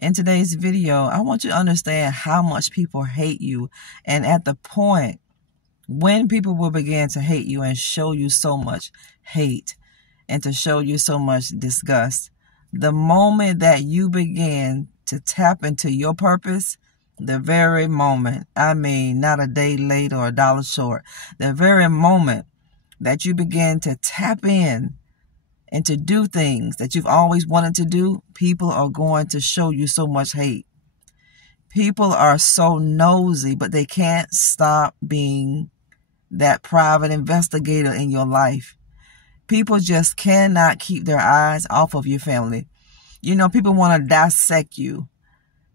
In today's video, I want you to understand how much people hate you, and at the point when people will begin to hate you and show you so much hate and to show you so much disgust, the moment that you begin to tap into your purpose, the very moment, I mean not a day late or a dollar short, the very moment that you begin to tap in and to do things that you've always wanted to do, people are going to show you so much hate. People are so nosy, but they can't stop being that private investigator in your life. People just cannot keep their eyes off of your family. You know, people want to dissect you.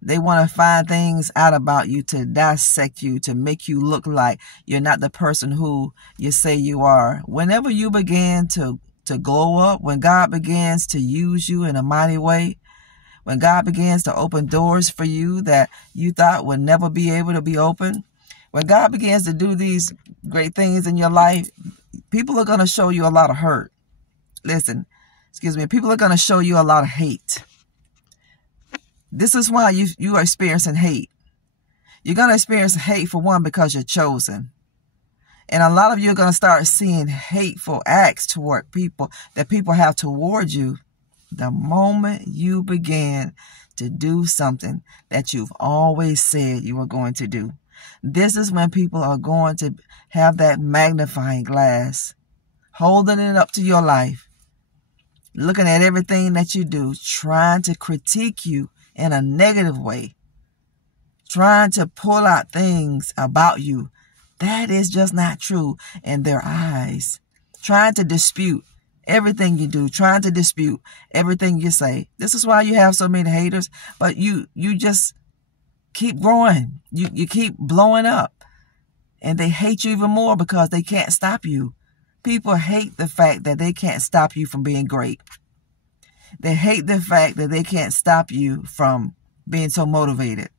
They want to find things out about you to dissect you, to make you look like you're not the person who you say you are. Whenever you begin to glow up, when God begins to use you in a mighty way, when God begins to open doors for you that you thought would never be able to be opened, when God begins to do these great things in your life, people are going to show you a lot of hurt. Listen, people are going to show you a lot of hate. This is why you are experiencing hate. You're going to experience hate, for one, because you're chosen. And a lot of you are going to start seeing hateful acts toward people that people have towards you the moment you begin to do something that you've always said you were going to do. This is when people are going to have that magnifying glass, holding it up to your life, looking at everything that you do, trying to critique you in a negative way, trying to pull out things about you that is just not true in their eyes, trying to dispute everything you do, trying to dispute everything you say. This is why you have so many haters, but you just keep growing. You keep blowing up, and they hate you even more because they can't stop you. People hate the fact that they can't stop you from being great. They hate the fact that they can't stop you from being so motivated.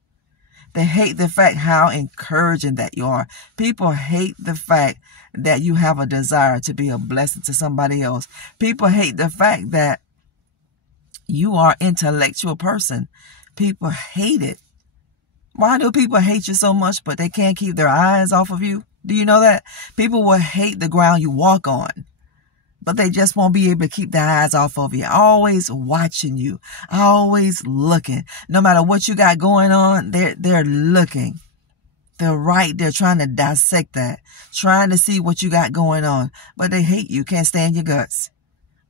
They hate the fact how encouraging that you are. People hate the fact that you have a desire to be a blessing to somebody else. People hate the fact that you are an intellectual person. People hate it. Why do people hate you so much, but they can't keep their eyes off of you? Do you know that? People will hate the ground you walk on, but they just won't be able to keep their eyes off of you. Always watching you, always looking. No matter what you got going on, they're looking. They're right there trying to dissect that, trying to see what you got going on. But they hate you, can't stand your guts.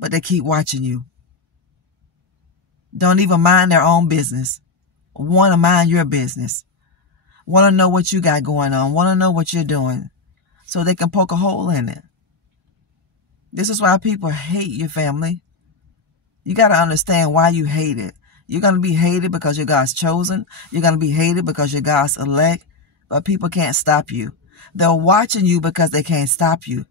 But they keep watching you. Don't even mind their own business. Want to mind your business. Want to know what you got going on. Want to know what you're doing so they can poke a hole in it. This is why people hate your family. You got to understand why you hate it. You're going to be hated because you're God's chosen. You're going to be hated because you're God's elect. But people can't stop you. They're watching you because they can't stop you.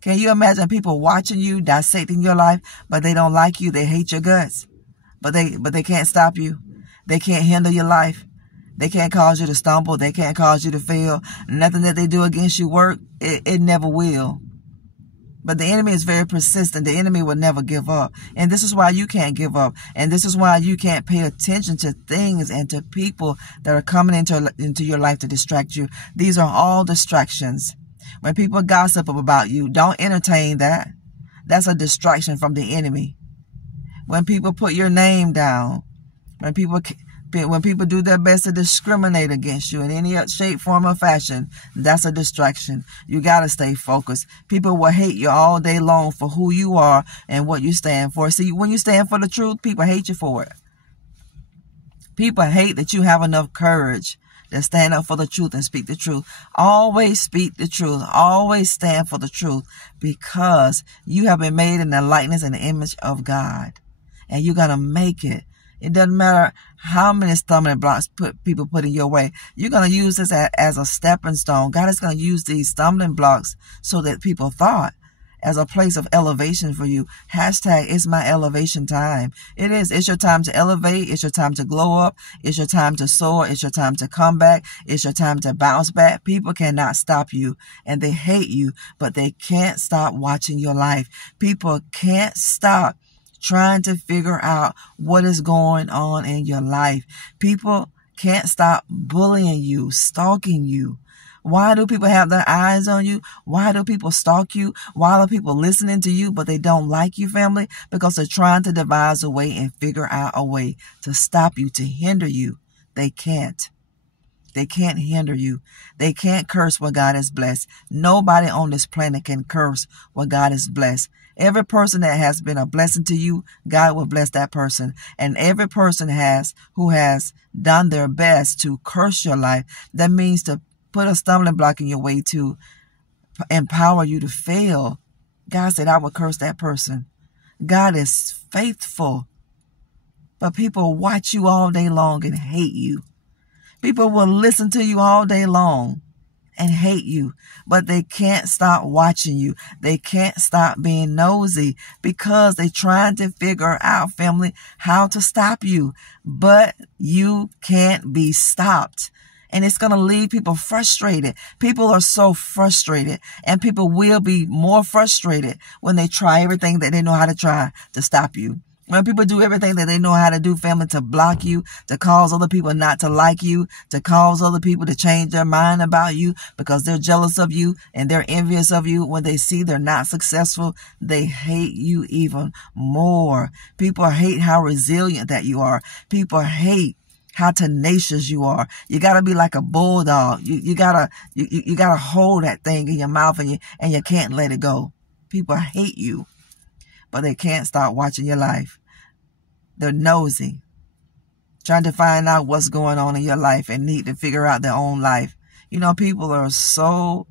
Can you imagine people watching you, dissecting your life, but they don't like you? They hate your guts. But they can't stop you. They can't handle your life. They can't cause you to stumble. They can't cause you to fail. Nothing that they do against you work. It never will. But the enemy is very persistent. The enemy will never give up. And this is why you can't give up. And this is why you can't pay attention to things and to people that are coming into your life to distract you. These are all distractions. When people gossip about you, don't entertain that. That's a distraction from the enemy. When people put your name down, when people do their best to discriminate against you in any shape, form, or fashion, that's a distraction. You got to stay focused. People will hate you all day long for who you are and what you stand for. See, when you stand for the truth, people hate you for it. People hate that you have enough courage to stand up for the truth and speak the truth. Always speak the truth. Always stand for the truth, because you have been made in the likeness and the image of God. And you're going to make it. It doesn't matter how many stumbling blocks people put in your way. You're going to use this as a stepping stone. God is going to use these stumbling blocks so that people thought as a place of elevation for you. Hashtag, it's my elevation time. It is. It's your time to elevate. It's your time to glow up. It's your time to soar. It's your time to come back. It's your time to bounce back. People cannot stop you, and they hate you, but they can't stop watching your life. People can't stop trying to figure out what is going on in your life. People can't stop bullying you, stalking you. Why do people have their eyes on you? Why do people stalk you? Why are people listening to you, but they don't like you, family? Because they're trying to devise a way and figure out a way to stop you, to hinder you. They can't. They can't hinder you. They can't curse what God has blessed. Nobody on this planet can curse what God has blessed. Every person that has been a blessing to you, God will bless that person. And every person who has done their best to curse your life, that means to put a stumbling block in your way to empower you to fail. God said, I will curse that person. God is faithful. But people watch you all day long and hate you. People will listen to you all day long and hate you, but they can't stop watching you. They can't stop being nosy because they're trying to figure out, family, how to stop you. But you can't be stopped. And it's going to leave people frustrated. People are so frustrated, and people will be more frustrated when they try everything that they know how to try to stop you. When people do everything that they know how to do, family, to block you, to cause other people not to like you, to cause other people to change their mind about you because they're jealous of you and they're envious of you. When they see they're not successful, they hate you even more. People hate how resilient that you are. People hate how tenacious you are. You gotta be like a bulldog. You gotta hold that thing in your mouth and you can't let it go. People hate you, but they can't stop watching your life. They're nosy, trying to find out what's going on in your life and need to figure out their own life. You know, people are so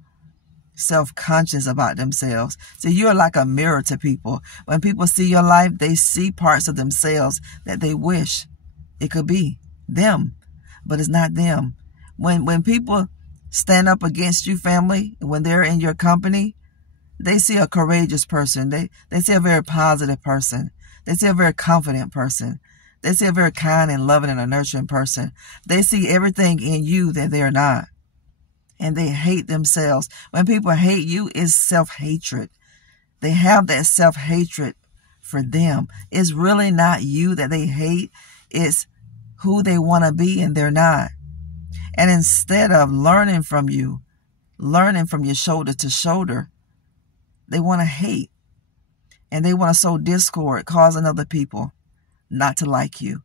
self-conscious about themselves. So you're like a mirror to people. When people see your life, they see parts of themselves that they wish it could be them, but it's not them. When people stand up against you, family, when they're in your company, they see a courageous person. They see a very positive person. They see a very confident person. They see a very kind and loving and a nurturing person. They see everything in you that they're not. And they hate themselves. When people hate you, it's self-hatred. They have that self-hatred for them. It's really not you that they hate. It's who they want to be and they're not. And instead of learning from you, learning from your shoulder to shoulder, they want to hate. And they want to sow discord, causing other people not to like you.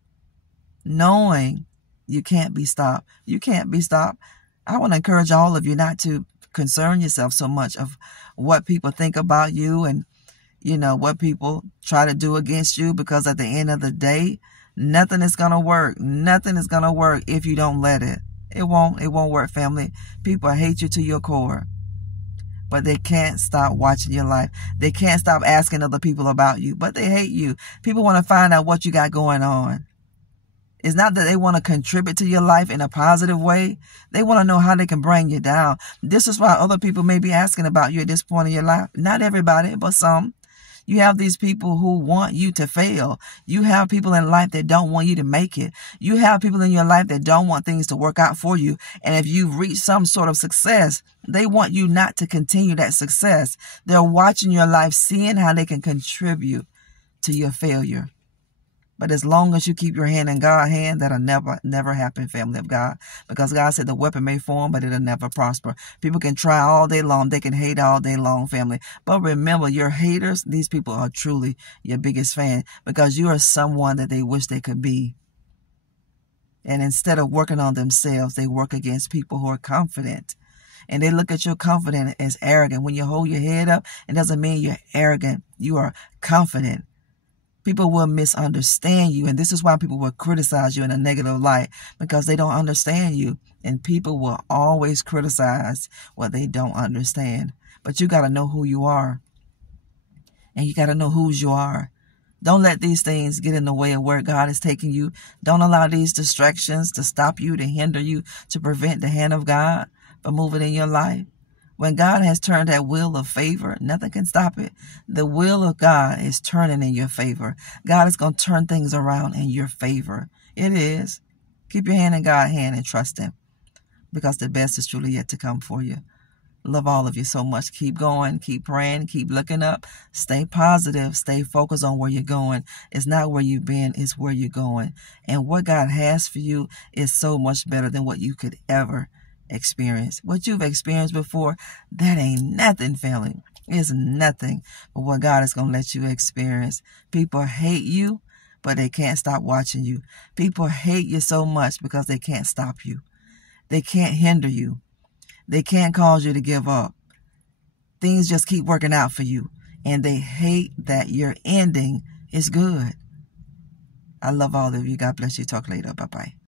Knowing you can't be stopped. You can't be stopped. I want to encourage all of you not to concern yourself so much of what people think about you and, you know, what people try to do against you, because at the end of the day, nothing is going to work. Nothing is going to work if you don't let it. It won't work, family. People hate you to your core, but they can't stop watching your life. They can't stop asking other people about you, but they hate you. People want to find out what you got going on. It's not that they want to contribute to your life in a positive way. They want to know how they can bring you down. This is why other people may be asking about you at this point in your life. Not everybody, but some. You have these people who want you to fail. You have people in life that don't want you to make it. You have people in your life that don't want things to work out for you. And if you've reached some sort of success, they want you not to continue that success. They're watching your life, seeing how they can contribute to your failure. But as long as you keep your hand in God's hand, that'll never happen, family of God. Because God said the weapon may form, but it'll never prosper. People can try all day long. They can hate all day long, family. But remember, your haters, these people are truly your biggest fan, because you are someone that they wish they could be. And instead of working on themselves, they work against people who are confident. And they look at your confidence as arrogant. When you hold your head up, it doesn't mean you're arrogant. You are confident. People will misunderstand you, and this is why people will criticize you in a negative light, because they don't understand you. And people will always criticize what they don't understand. But you got to know who you are, and you got to know whose you are. Don't let these things get in the way of where God is taking you. Don't allow these distractions to stop you, to hinder you, to prevent the hand of God from moving in your life. When God has turned that wheel of favor, nothing can stop it. The will of God is turning in your favor. God is going to turn things around in your favor. It is. Keep your hand in God's hand and trust Him, because the best is truly yet to come for you. Love all of you so much. Keep going, keep praying, keep looking up. Stay positive, stay focused on where you're going. It's not where you've been, it's where you're going. And what God has for you is so much better than what you could ever experience. What you've experienced before, that ain't nothing, family. It's nothing but what God is going to let you experience. People hate you, but they can't stop watching you. People hate you so much because they can't stop you. They can't hinder you. They can't cause you to give up. Things just keep working out for you. And they hate that your ending is good. I love all of you. God bless you. Talk later. Bye-bye.